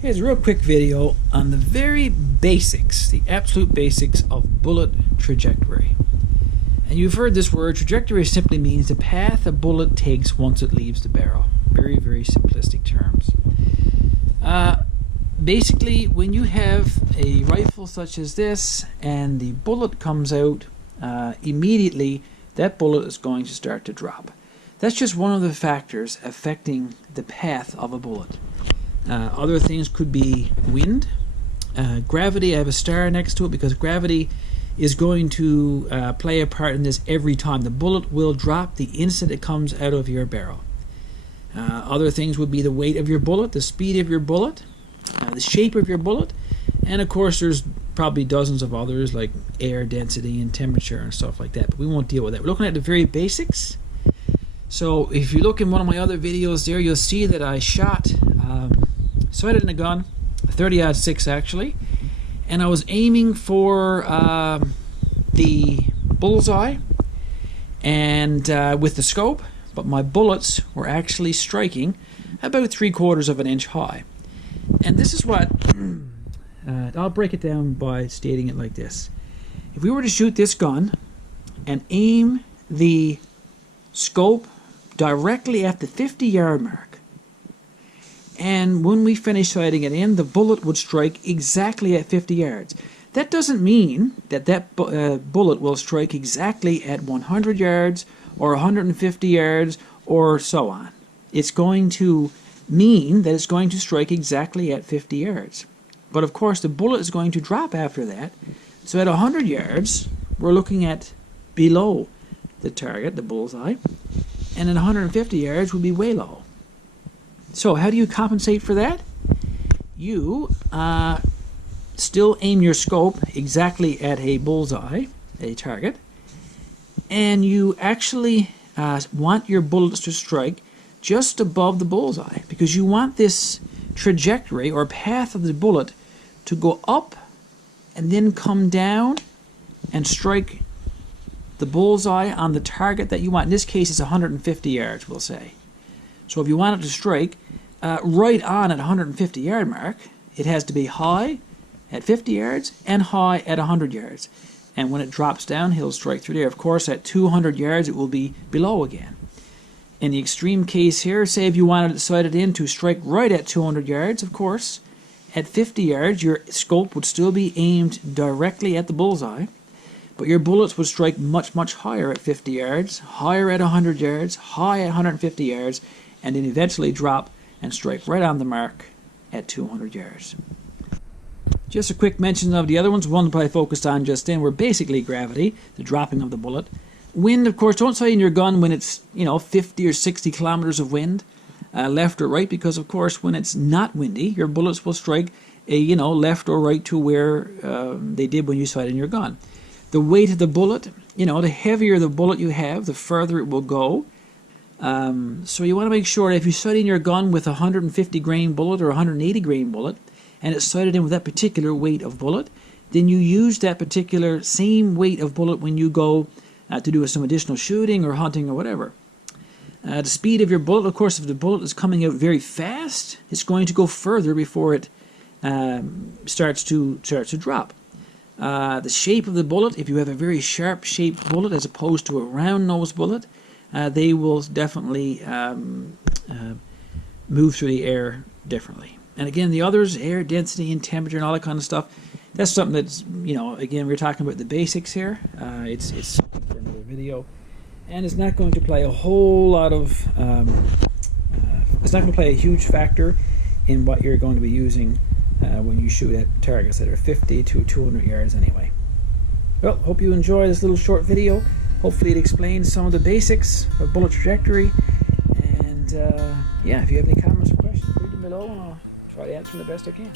Here's a real quick video on the very basics, the absolute basics of bullet trajectory. And you've heard this word. Trajectory simply means the path a bullet takes once it leaves the barrel. Very, very simplistic terms. Basically, when you have a rifle such as this and the bullet comes out, immediately that bullet is going to start to drop. That's just one of the factors affecting the path of a bullet. Other things could be wind, gravity. I have a star next to it because gravity is going to play a part in this every time. The bullet will drop the instant it comes out of your barrel. Other things would be the weight of your bullet, the speed of your bullet, the shape of your bullet, and of course there's probably dozens of others like air density and temperature and stuff like that, but we won't deal with that. We're looking at the very basics. So if you look in one of my other videos there, you'll see that I sighted in a gun, a 30-06 actually, and I was aiming for the bullseye and with the scope, but my bullets were actually striking about 3/4 of an inch high. And this is what I'll break it down by stating it like this. If we were to shoot this gun and aim the scope directly at the 50-yard mark, and when we finish sighting it in, the bullet would strike exactly at 50 yards. That doesn't mean that bullet will strike exactly at 100 yards or 150 yards or so on. It's going to mean that it's going to strike exactly at 50 yards. But of course the bullet is going to drop after that. So at 100 yards, we're looking at below the target, the bullseye, and at 150 yards will be way low. So how do you compensate for that? You still aim your scope exactly at a bullseye, a target, and you actually want your bullets to strike just above the bullseye, because you want this trajectory or path of the bullet to go up and then come down and strike the bullseye on the target that you want. In this case, it's 150 yards, we'll say. So if you want it to strike right on at 150 yard mark, it has to be high at 50 yards and high at 100 yards. And when it drops down, he'll strike through there. Of course, at 200 yards, it will be below again. In the extreme case here, say if you wanted to sight it in to strike right at 200 yards, of course, at 50 yards, your scope would still be aimed directly at the bullseye, but your bullets would strike much, much higher at 50 yards, higher at 100 yards, high at 150 yards, and then eventually drop and strike right on the mark at 200 yards. Just a quick mention of the other ones. One that I focused on just then were basically gravity, the dropping of the bullet. Wind, of course, don't sight in your gun when it's 50 or 60 kilometers of wind, left or right, because of course when it's not windy, your bullets will strike left or right to where they did when you sight in your gun. The weight of the bullet, the heavier the bullet you have, the further it will go. So you want to make sure that if you sight in your gun with a 150 grain bullet or a 180 grain bullet, and it's sighted in with that particular weight of bullet, then you use that particular same weight of bullet when you go to do some additional shooting or hunting or whatever. The speed of your bullet, of course, if the bullet is coming out very fast, it's going to go further before it starts to drop. The shape of the bullet, if you have a very sharp shaped bullet as opposed to a round nose bullet, they will definitely move through the air differently. And again, the others, air density and temperature and all that kind of stuff, that's something that's, again, we're talking about the basics here. It's something for another video. And it's not going to play a whole lot of, it's not going to play a huge factor in what you're going to be using when you shoot at targets that are 50 to 200 yards anyway. Well, hope you enjoy this little short video. Hopefully it explains some of the basics of bullet trajectory. And yeah, if you have any comments or questions, leave them below and I'll try to answer them the best I can.